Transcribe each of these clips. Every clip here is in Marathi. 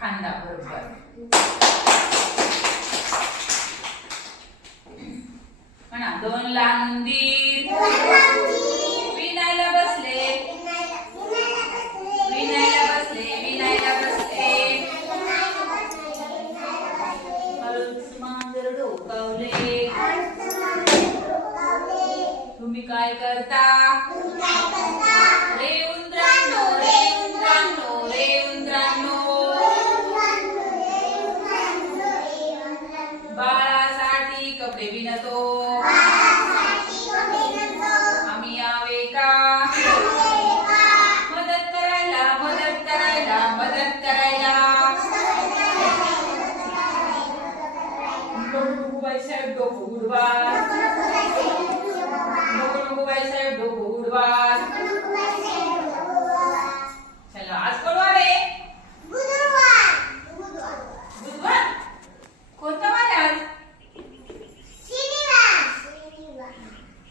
खांदा बरोबर. म्हणा दोन लहान उंदीर विणायला बसले. विणायला बसले. विणायला बसले. हळूच मांजर डोकावले. तुम्ही काय करता? रे उंदरांनो. रे उंदरांनो. रे उंदरांनो. बाळासाठी कपडे विणतो. आम्ही यावे का? मदत करायला. मदत करायला. मदत करायला. नको बाईसाहेब डोकं उडवा. नको बाईसाहेब डोकं उडवा. चला आज कोणवार आहे? बुधवार. कोणता वार आहे आज?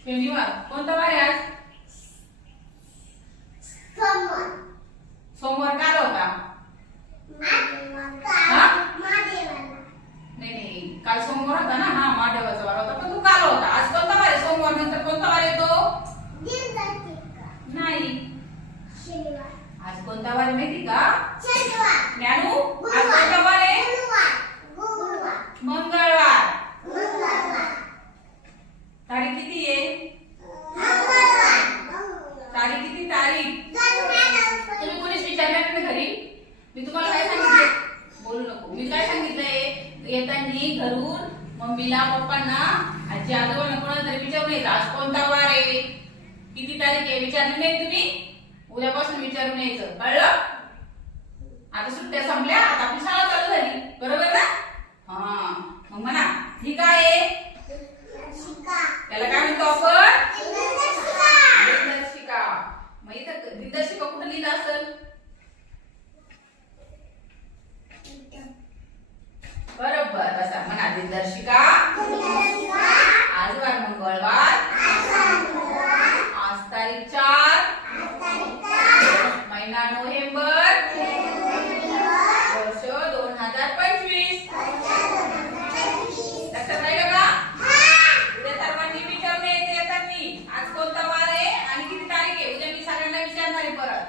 शनिवार. कोणता वार आहे आज? सोमवार काल होता. नाही काल सोमवार होता ना. हा महादेवाचा वार होता पण तू काल होता. आज कोणता वार आहे? सोमवार नंतर कोणता वार येतो? नाही. आज कोणता वार माहिती का? ज्ञानू आज कोणता वार आहे? मंगळवार. तारीख किती आहे? तारीख किती? तारीख तुम्ही कोणीच विचारलं नाही घरी? मी तुम्हाला काय सांगितले? बोलू नको. मी काय सांगितलंय? येताना घरून मम्मीला पप्पांना आजी आजोबांना कोणाला तरी विचारून यायचं आज कोणता वार आहे, किती तारीख आहे विचारली नाही तुम्ही? उद्यापासून विचारून यायचं. कळलं? आता सुट्ट्या संपल्या. आता आपली शाळा चालू झाली. बरोबर ना? हा मग म्हणा ही काय आहे? त्याला काय म्हणतो आपण? दिनदर्शिका. मग इथं दिनदर्शिका कुठं लिहिलं असेल? बरोबर. बसा म्हणा दिनदर्शिका. आज वार मंगळवार. आज तारीख 4 महिना नोव्हेंबर वर्ष 2025. लक्षात राहिलं का? उद्या सर्वांनी विचारून यायचं येताना आज कोणता वार आहे आणि किती तारीख आहे. उद्या मी सगळ्यांना विचारणार आहे परत.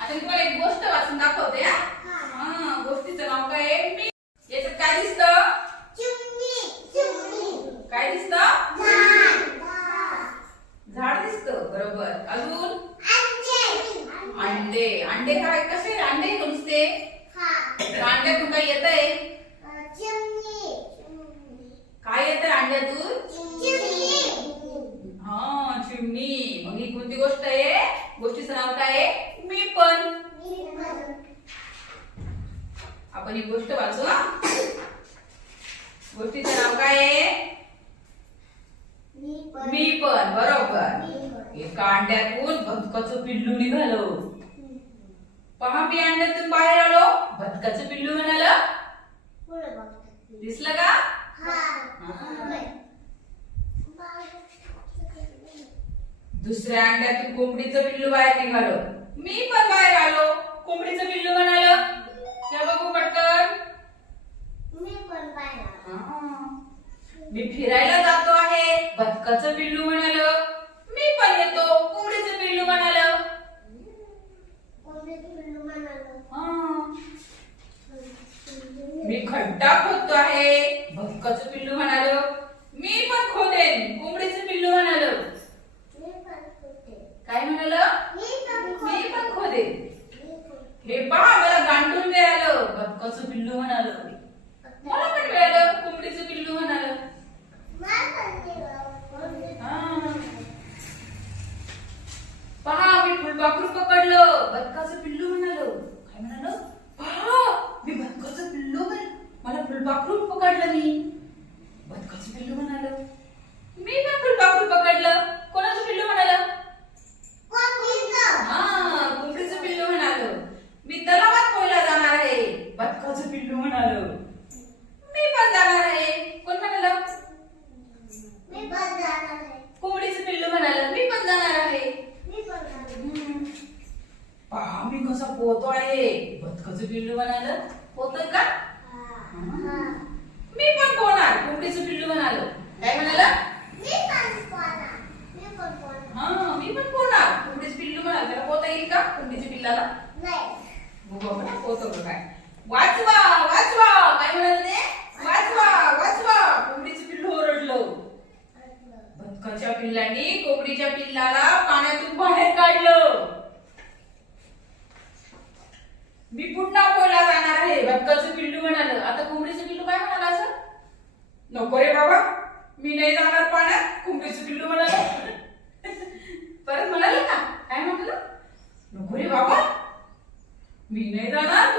आता मी तुम्हाला एक गोष्ट वाचून दाखवते. गोष्टीचं नाव काय आहे? याच्यात काय दिसतं? काय दिसतं? झाड दिसतं. बरोबर. अजून अंडे. अंडे काय कसे अंडे नुसते? अंड्यातून काय येतंय? काय येतंय अंड्यातून? हा चिमणी. मग ही कोणती गोष्ट आहे? गोष्टीचं नाव काय आहे? मी पण. आपण ही गोष्ट वाचू. गोष्टीचं नाव काय आहे? मी पण. बरोबर. एका अंड्यातून बदकाचं पिल्लू निघालं. पहा मी अंड्यातून बाहेर आलो. बदकाचं पिल्लू म्हणालं. दिसलं का? दुसऱ्या अंड्यातून कोंबडीचं पिल्लू बाहेर निघालं. मी पण बाहेर आलो. कोंबडीचं पिल्लू म्हणालं. त्या बघू पटकन. मी फिरायला जातो आहे. बदकाचं पिल्लू म्हणालं. मी पण येतो. कोंबडीचं पिल्लू म्हणालं. मी खड्डा खोदतो आहे. बदकाचं पिल्लू म्हणालं. मी पण खोदेन. कोंबडीचं पिल्लू म्हणालं. काय म्हणालं? मी पण खोदेन. हे पहा मला गांडून मिळालं. बदकाचं पिल्लू म्हणालं. मला पण मिळालं. कोंबडीचं पिल्लू म्हणालं. पहा मी फुलपाखरू पकडलं. बदकाचं पिल्लू म्हणालं. काय म्हणालं? पहा मी बदकाचं पिल्लू मला फुलपाखरू पकडलं. मी बदकाचं पिल्लू म्हणालं. मी पण फुलपाखरू पकडलं. कोणाचं पिल्लू म्हणालं? पोहतो आहे. बदकाचं पिल्लू म्हणालं होतं का? मी पण पोहणार. कोंबडीचं पिल्लू म्हणालं. काय म्हणालं? हा मी पण पोहणार. कोंबडीचं पिल्लू म्हणाल. त्याला पोहता येईल का कोंबडीच्या पिल्लाला? पोहतो का काय? वाचवा वाचवा काय म्हणाल ते? वाचवा वाचवा कोंबडीचं पिल्लू ओरडलं. बदकाच्या पिल्लांनी कोंबडीच्या पिल्लाला पाण्यातून बाहेर काढलं. मी पुन्हा पोहायला जाणार आहे. बदकाचं पिल्लू म्हणालं. आता कोंबडीचं पिल्लू काय म्हणाला असं? नको रे बाबा मी नाही जाणार पाण्यात. कोंबडीचं पिल्लू म्हणालं. परत म्हणाले का? काय म्हटलं? नको रे बाबा मी नाही जाणार.